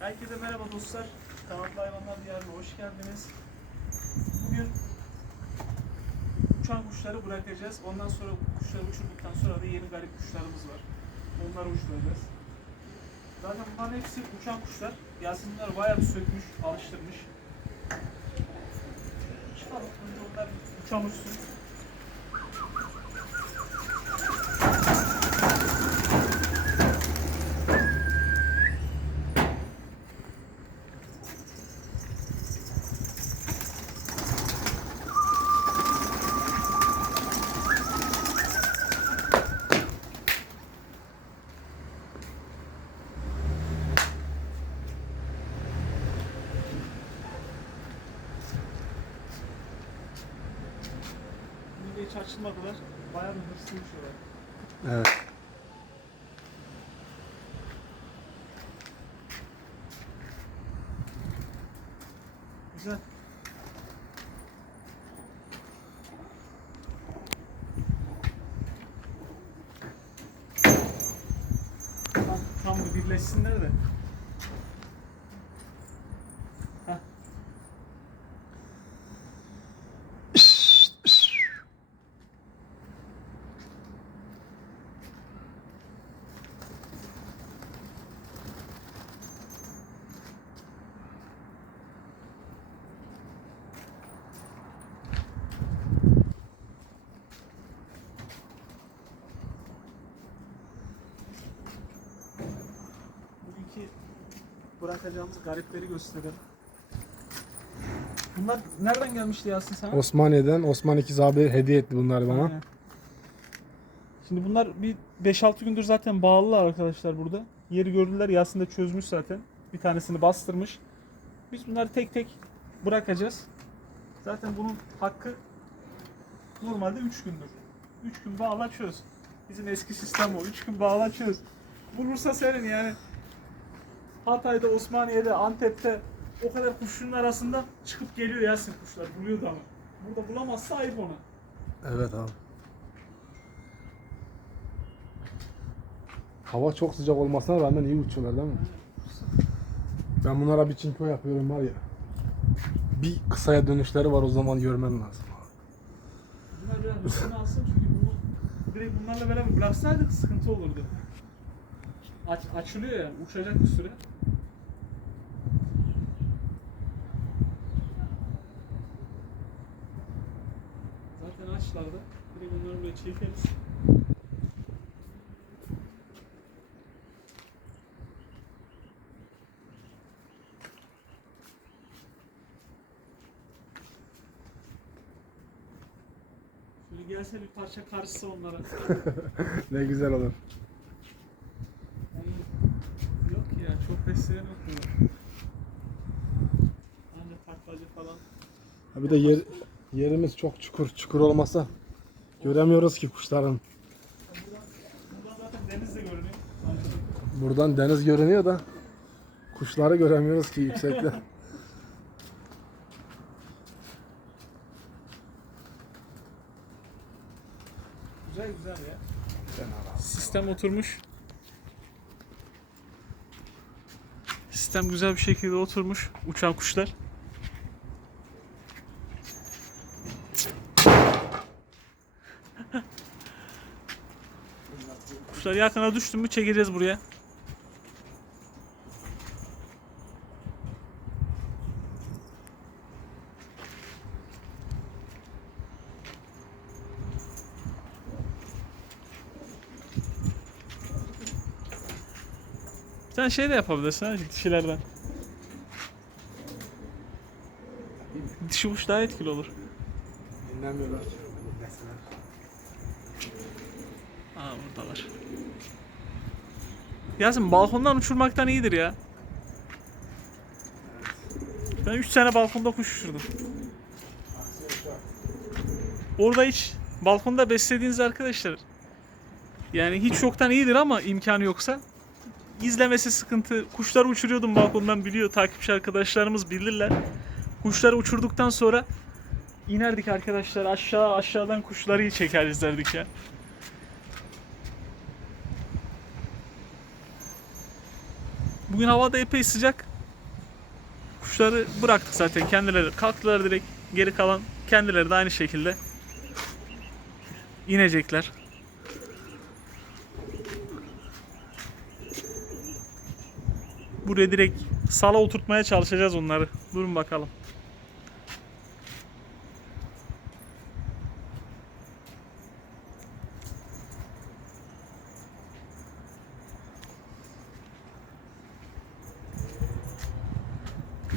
Herkese merhaba dostlar. Kanatlı Hayvanlar Diyarı'na hoş geldiniz. Bugün uçan kuşları bırakacağız. Ondan sonra kuşları uçurduktan sonra da yeni garip kuşlarımız var. Onları uçuracağız. Zaten bunların hepsi uçan kuşlar. Yasin bunları bayağı bir sökmüş, alıştırmış. Çıkalım. Önce onlar uçan uçsun. Hiç açılmadılar. Bayağı bir hırslı uçuyorlar. Evet. Güzel. Tam, tam bir birleşsinler de. Bırakacağımız garipleri gösterelim. Bunlar nereden gelmişti Yasin sana? Osmaniye'den Osman İkiz abi hediye etti bunları bana. Aynen. Şimdi bunlar bir 5-6 gündür zaten bağlılar arkadaşlar burada. Yeri gördüler Yasin de çözmüş zaten. Bir tanesini bastırmış. Biz bunları tek tek bırakacağız. Zaten bunun hakkı normalde 3 gündür. 3 gün bağla çöz. Bizim eski sistem o. 3 gün bağla çöz. Bulursa senin yani. Hatay'da, Osmaniye'de, Antep'te o kadar kuşun arasında çıkıp geliyor Yasin kuşlar. Buluyor da ama. Burada bulamazsa ayıp ona. Evet abi. Hava çok sıcak olmasına rağmen iyi uçuyorlar değil mi? Ben bunlara bir çinko yapıyorum var ya. Bir kısaya dönüşleri var o zaman görmen lazım. Bunlar biraz üstüne alsın çünkü bunu direkt bunlarla beraber bıraksaydık sıkıntı olurdu. Aç, açılıyor yani uçacak bir süre. Zaten açlarda. Direkt onları buraya çekeriz. Şöyle gelse bir parça karışsa onlara. ne güzel olur. Yani yok ya çok besleyen yok burada. Ancak taklacı falan. Ha bir de yer, yerimiz çok çukur. Çukur olmasa göremiyoruz ki kuşların. Buradan, zaten deniz de görünüyor. Buradan deniz görünüyor da kuşları göremiyoruz ki yüksekte. Güzel güzel ya. Sistem oturmuş. Sistem güzel bir şekilde oturmuş. Uçan kuşlar. Kuşlar yakına düştü mü çekeceğiz buraya. Sen şey de yapabilirsin ha dişilerden. Dişi kuş daha etkili olur. Dinlemiyorlar. Aa buradalar. Yasin balkondan uçurmaktan iyidir ya. Ben 3 sene balkonda kuş uçurdum. Orada hiç balkonda beslediğiniz arkadaşlar yani hiç yoktan iyidir ama imkanı yoksa izlemesi sıkıntı. Kuşları uçuruyordum balkondan biliyor takipçi arkadaşlarımız bilirler. Kuşları uçurduktan sonra inerdik arkadaşlar aşağı aşağıdan kuşları çeker izlerdik ya. Bugün hava da epey sıcak. Kuşları bıraktık zaten kendileri kalktılar direkt. Geri kalan kendileri de aynı şekilde inecekler. Buraya direkt sala oturtmaya çalışacağız onları. Durun bakalım.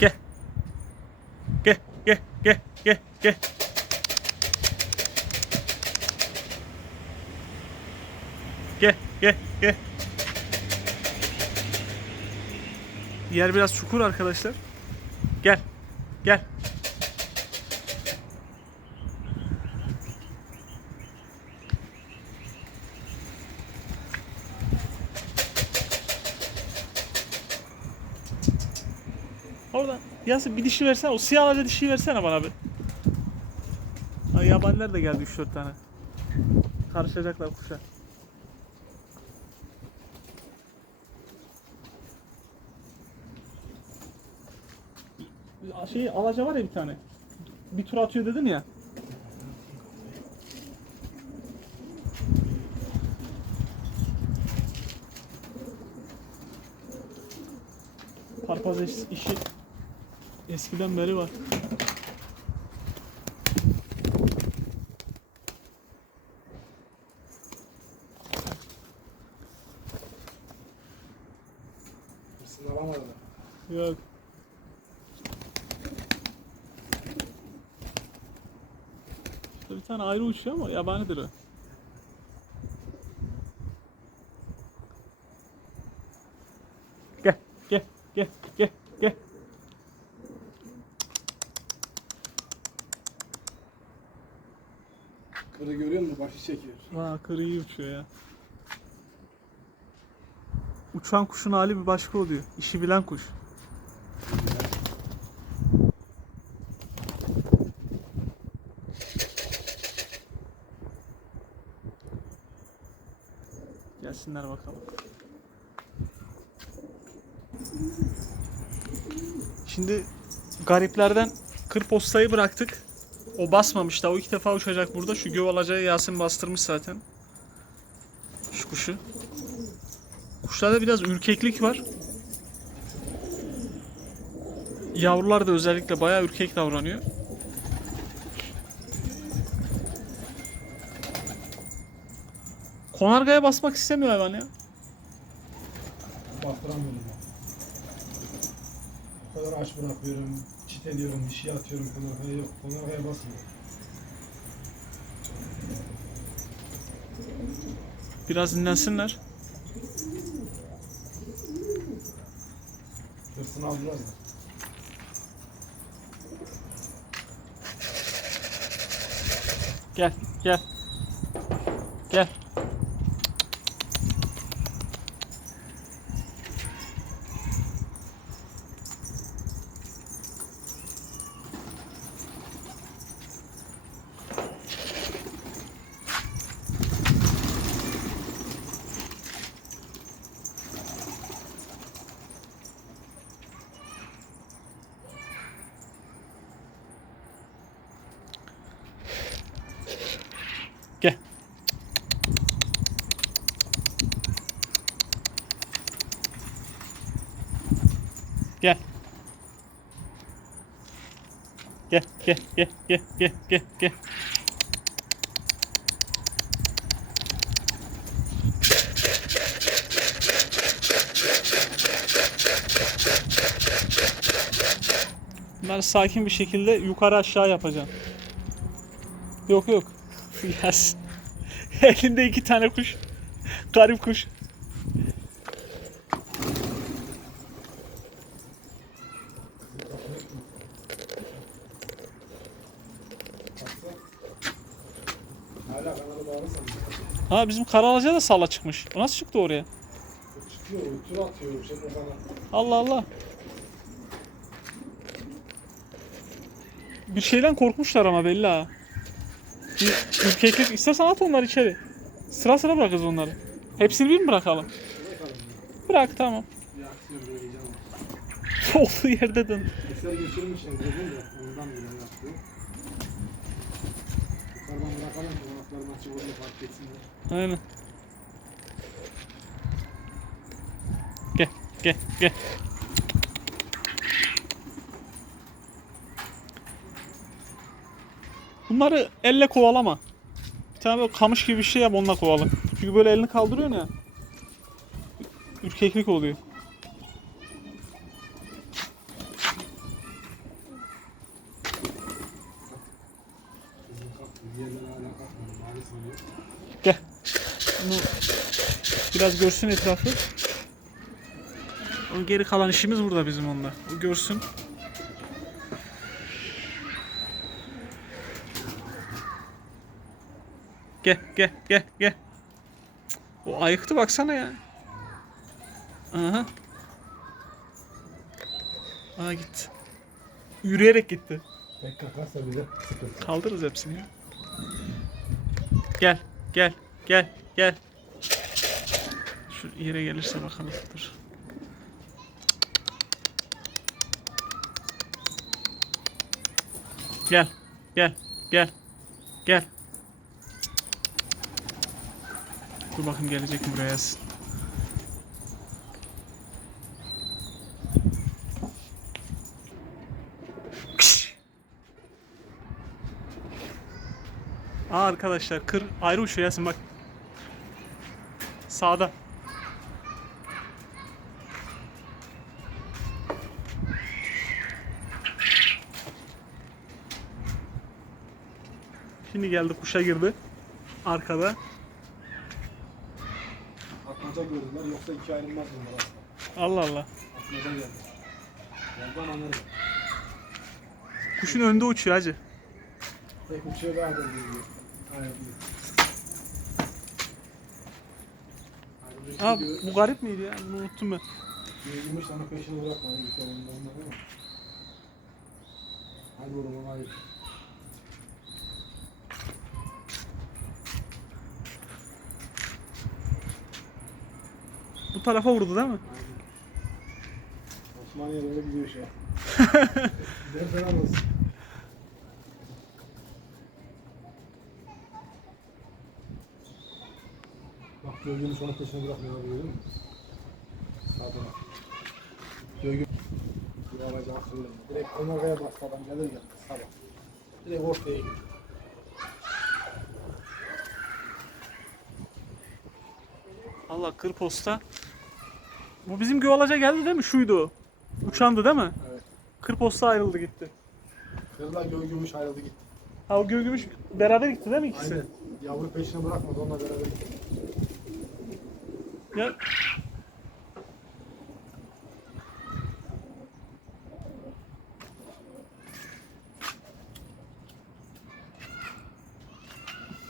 Gel. Gel, gel, gel, gel, gel. Gel, gel. Yer biraz çukur arkadaşlar. Gel. Gel. Oradan Yasin bir dişi versene. O siyah ağaca dişi versene bana bir. Yabaniler de geldi 3-4 tane. Karışacaklar kuşa. Şey alaca var ya bir tane. Bir tur atıyor dedin ya. Karpaz iş- işi eskiden beri var. Hırsını alamadılar. Yok. Şurada bir tane ayrı uçuyor ama yabanidir o. Gel, gel, gel, gel, gel. Kırı görüyor musun? Başı çekiyor. Aa kırı iyi uçuyor ya. Uçan kuşun hali bir başka oluyor. İşi bilen kuş. Gelsinler bakalım. Şimdi gariplerden kır postayı bıraktık. O basmamış da o ilk defa uçacak burada. Şu göv alacağı Yasin bastırmış zaten. Şu kuşu. Kuşlarda biraz ürkeklik var. Yavrular da özellikle bayağı ürkek davranıyor. Konargaya basmak istemiyor hayvan ya. Bastıramıyorum ben. O kadar aç bırakıyorum, çit ediyorum, bir şey atıyorum, konargaya yok. Konargaya basmıyor. Biraz dinlensinler. Hırsını aldılar. Gel, gel. Gel. Gel. Gel. Gel. Bunları sakin bir şekilde yukarı aşağı yapacağım. Yok yok. Yes. Elinde iki tane kuş. Garip kuş. Ha bizim Karalaca da sala çıkmış. O nasıl çıktı oraya? Çıkıyor, tur atıyor, şey o kanal. Allah Allah. Bir şeyden korkmuşlar ama belli ha. Ürkeklik istersen at onları içeri. Sıra sıra bırakırız onları. Hepsini bir mi bırakalım? Bırak tamam. Bir aksiyon olduğu yerde dön. Eser geçirmiş Emre'den de ondan bile yapıyor. Yukarıdan bırakalım açık olduğunu fark etsinler. Aynen. Gel, gel, gel. Bunları elle kovalama. Bir tane böyle kamış gibi bir şey yap onunla kovala. Çünkü böyle elini kaldırıyorsun ya. Ürkeklik oluyor. Kızım kalktı. Diğerleri hala kalkmadı. Mavi sanıyor. Gel. Bunu biraz görsün etrafı. O geri kalan işimiz burada bizim onunla. O görsün. Gel gel gel gel. O ayıktı baksana ya. Aha. Aa gitti. Yürüyerek gitti. Kakarsa bile sıkıntı. Kaldırırız hepsini ya. Gel, gel, gel, gel. Şu yere gelirse bakalım. Dur. Gel, gel, gel, gel. Dur bakayım gelecek mi buraya yazsın. Aa arkadaşlar kır ayrı uçuyor Yasin bak. Sağda. Şimdi geldi kuşa girdi. Arkada. Atmaca gördüler yoksa iki ayrılmaz bunlar aslında. Allah Allah. Atmaca geldi. Yandan anlarım. Kuşun önünde uçuyor hacı. Tek uçuyor daha da Aa bu garip miydi ya? Bunu unuttum ben. Yürümüş sana peşini bırakma. Yükselenden ondan ama. Hadi oğlum hadi. Bu tarafa vurdu değil mi? Osmaniye böyle gidiyor şey. Nereden olsun? Bak gölgenin sonra peşine bırakmıyor görüyor musun? Sağ taraf. Gölge bir alacağı söyleme. Direkt kameraya bastı adam gelir gelmez sabah. Direkt ortaya gidiyor. Allah kır posta. Bu bizim Göalaca geldi değil mi? Şuydu. Uçandı değil mi? Evet. Kır posta ayrıldı gitti. Kırla gölgümüş ayrıldı gitti. Ha o Gölgümüş beraber gitti değil mi ikisi? Aynen. Yavru peşine bırakmadı onunla beraber gitti. Ya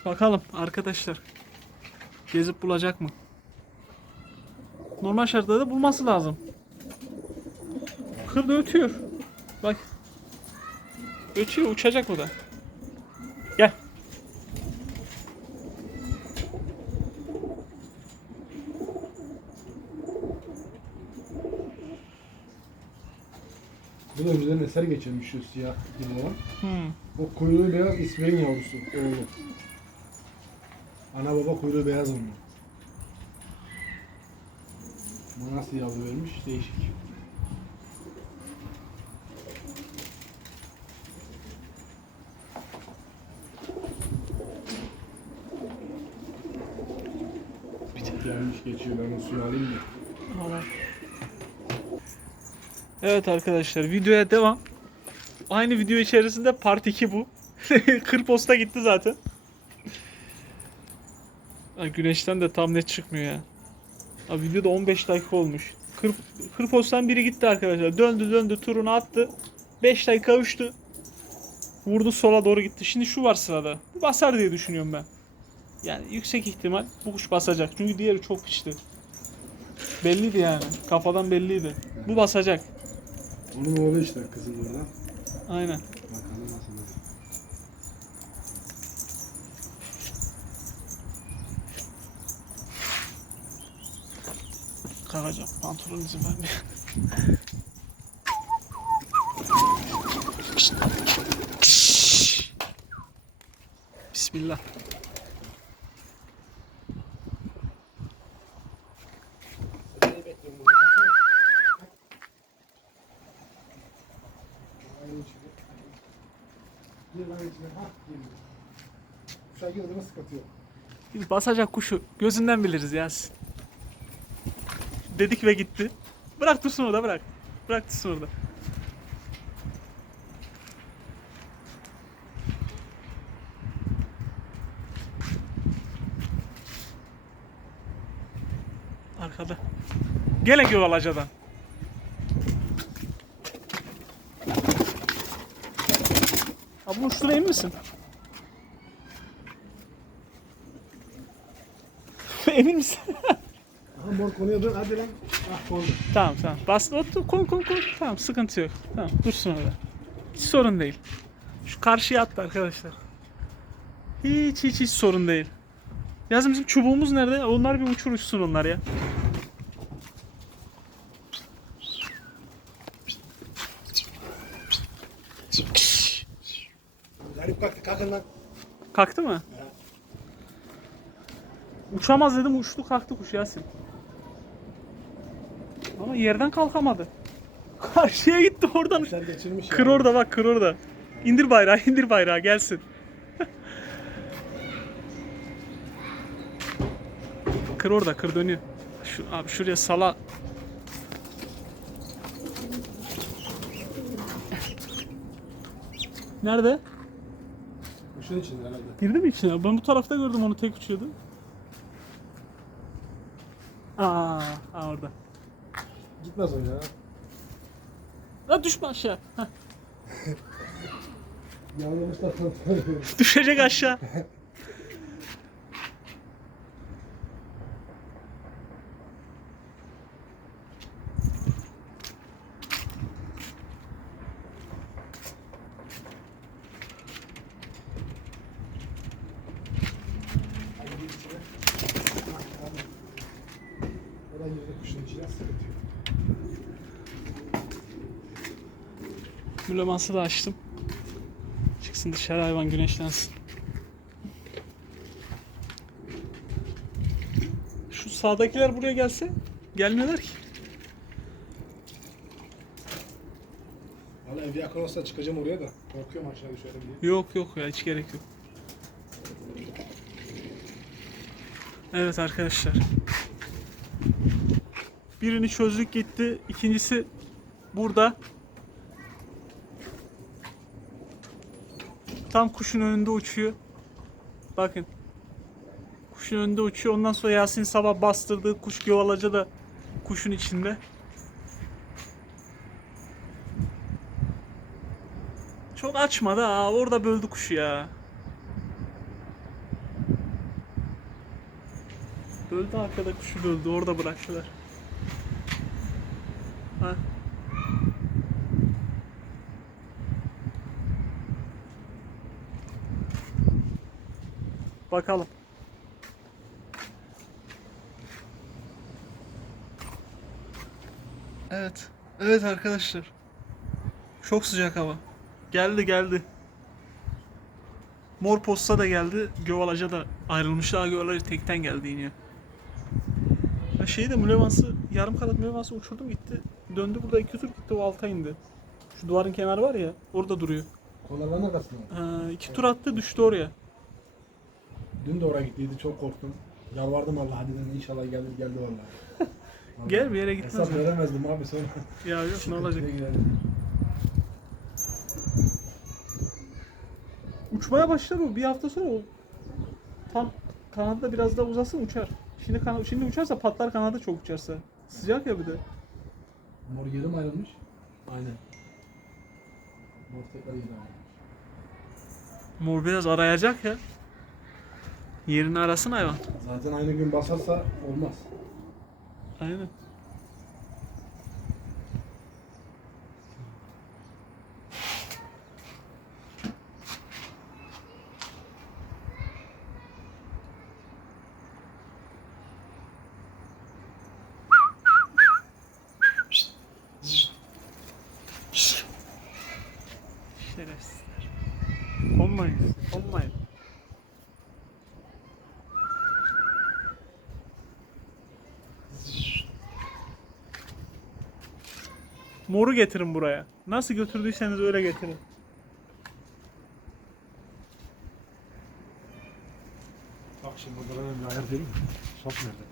Bakalım arkadaşlar. Gezip bulacak mı? Normal şartlarda bulması lazım. Kır da ötüyor. Bak. Ötüyor uçacak o da. Gel. Bu da önceden eser geçirmiş şu siyah gibi olan. Hmm. O kuyruğu beyaz İsmail'in yavrusu, oğlu. Ana baba kuyruğu beyaz onun. Bu nasıl yavru vermiş? Değişik. Gelmiş geçiyor ben o suyu alayım da. Evet arkadaşlar videoya devam. Aynı video içerisinde part 2 bu. Kır posta gitti zaten. Ay, güneşten de tam net çıkmıyor ya. Abi videoda 15 dakika olmuş. Kır, kır postan biri gitti arkadaşlar. Döndü döndü turunu attı. 5 dakika uçtu. Vurdu sola doğru gitti. Şimdi şu var sırada. Basar diye düşünüyorum ben. Yani yüksek ihtimal bu kuş basacak. Çünkü diğeri çok pişti. Belliydi yani. Kafadan belliydi. Bu basacak. Onun oğlu işte kızım burada. Aynen. Bakalım nasıl olur. Kakacağım pantolon izin vermiyor. Bismillah. Kuşa girdi mi sıkıntı. Biz basacak kuşu gözünden biliriz Yasin. Dedik ve gitti. Bırak dursun orada bırak. Bırak dursun orada. Arkada. Gene Gövalaca'dan. Abi şuraya emin misin? emin misin? Aha mor konuya dön. Hadi lan. Ah kondu. Tamam tamam. Bas otur koy koy koy. Tamam sıkıntı yok. Tamam dursun orada. Hiç sorun değil. Şu karşıya attı arkadaşlar. Hiç hiç hiç sorun değil. Yazın bizim çubuğumuz nerede? Onlar bir uçur uçsun onlar ya. Garip kalktı. Kalkın lan. Kalktı mı? Uçamaz dedim uçtu kalktı kuş Yasin. Ama yerden kalkamadı. Karşıya gitti oradan. Kuşlar geçirmiş Kır orada bak kır orada. İndir bayrağı indir bayrağı gelsin. kır orada kır dönüyor. Şu, abi şuraya sala. Nerede? Kuşun içinde herhalde. Girdi mi içine? Ben bu tarafta gördüm onu tek uçuyordu. Aa, aa orada. Gitmez o ya. Ha düşme aşağı. Heh, Yanlamışlar düşecek aşağı. Hadi gir içine. Hadi. Oradan girdi kuşun içine sıkıntı yok. Mülemansı da açtım. Çıksın dışarı hayvan güneşlensin. Şu sağdakiler buraya gelse gelmiyorlar ki. Valla ev yakın olsa çıkacağım oraya da. Korkuyorum aşağı düşerim diye. Yok yok ya hiç gerek yok. Evet arkadaşlar. Birini çözdük gitti. İkincisi burada. Tam kuşun önünde uçuyor. Bakın. Kuşun önünde uçuyor. Ondan sonra Yasin sabah bastırdığı kuş Gövalacı da kuşun içinde. Çok açmadı ha. Orada böldü kuşu ya. Böldü arkada kuşu böldü. Orada bıraktılar. Ha. Bakalım. Evet. Evet arkadaşlar. Çok sıcak hava. Geldi geldi. Mor posta da geldi. Gövalaca da ayrılmış. Daha Gövalaca tekten geldi yine. Ya şeyi de Mülevans'ı yarım kanat Mülevans'ı uçurdum gitti. Döndü burada iki tur gitti o alta indi. Şu duvarın kenarı var ya orada duruyor. Kollarının arkasında. Ha, iki tur attı düştü oraya. Dün de oraya gittiydi çok korktum. Yalvardım Allah hadi dedim inşallah gelir geldi vallahi. Gel bir yere gitmez. Hesap mi? veremezdim abi sonra. Ya yok ne olacak. Uçmaya başlar o. Bir hafta sonra o tam kanadı da biraz daha uzasın uçar. Şimdi kana şimdi uçarsa patlar kanadı çok uçarsa. Sıcak ya bir de. Mor geri mi ayrılmış? Aynen. Mor tekrar geri ayrılmış. Mor biraz arayacak ya. Yerini arasın hayvan. Zaten aynı gün basarsa olmaz. Aynen. Moru getirin buraya. Nasıl götürdüyseniz öyle getirin. Bak şimdi burada ben bir ayar vereyim mi? Sop nerede?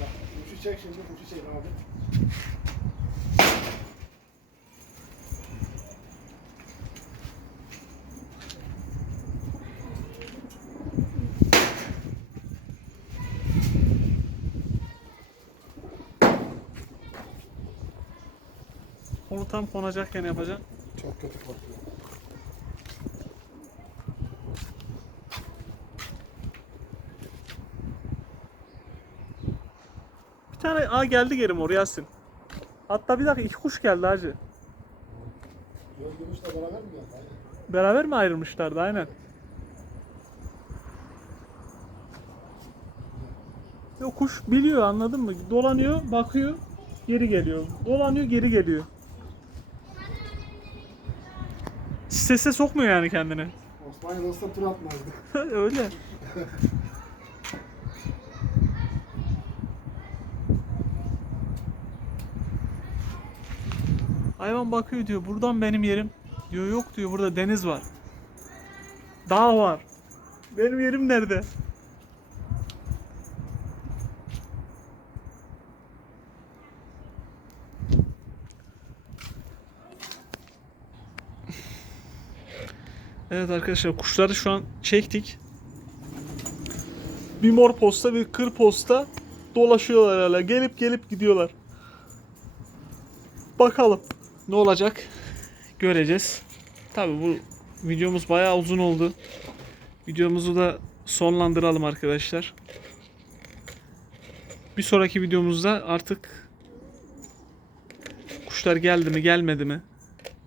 Bak uçu çek şimdi uçu çek abi. Tam konacakken yapacaksın. Çok kötü korkuyor. Bir tane A geldi geri mor Yasin. Hatta bir dakika iki kuş geldi hacı. Yol gümüşle beraber mi geldi? Aynen. Beraber mi ayrılmışlardı aynen. Ya kuş biliyor anladın mı? Dolanıyor, bakıyor, geri geliyor. Dolanıyor, geri geliyor. Strese sokmuyor yani kendini. Osman Yunus'ta tur atmazdı. Öyle. Hayvan bakıyor diyor. Buradan benim yerim. Diyor yok diyor. Burada deniz var. Dağ var. Benim yerim nerede? Evet arkadaşlar kuşları şu an çektik. Bir mor posta bir kır posta dolaşıyorlar hala. Gelip gelip gidiyorlar. Bakalım ne olacak göreceğiz. Tabi bu videomuz bayağı uzun oldu. Videomuzu da sonlandıralım arkadaşlar. Bir sonraki videomuzda artık kuşlar geldi mi gelmedi mi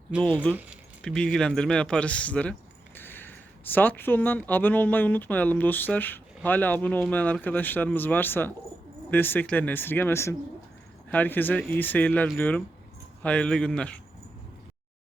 ne oldu bir bilgilendirme yaparız sizlere. Saat butonundan abone olmayı unutmayalım dostlar. Hala abone olmayan arkadaşlarımız varsa desteklerini esirgemesin. Herkese iyi seyirler diliyorum. Hayırlı günler.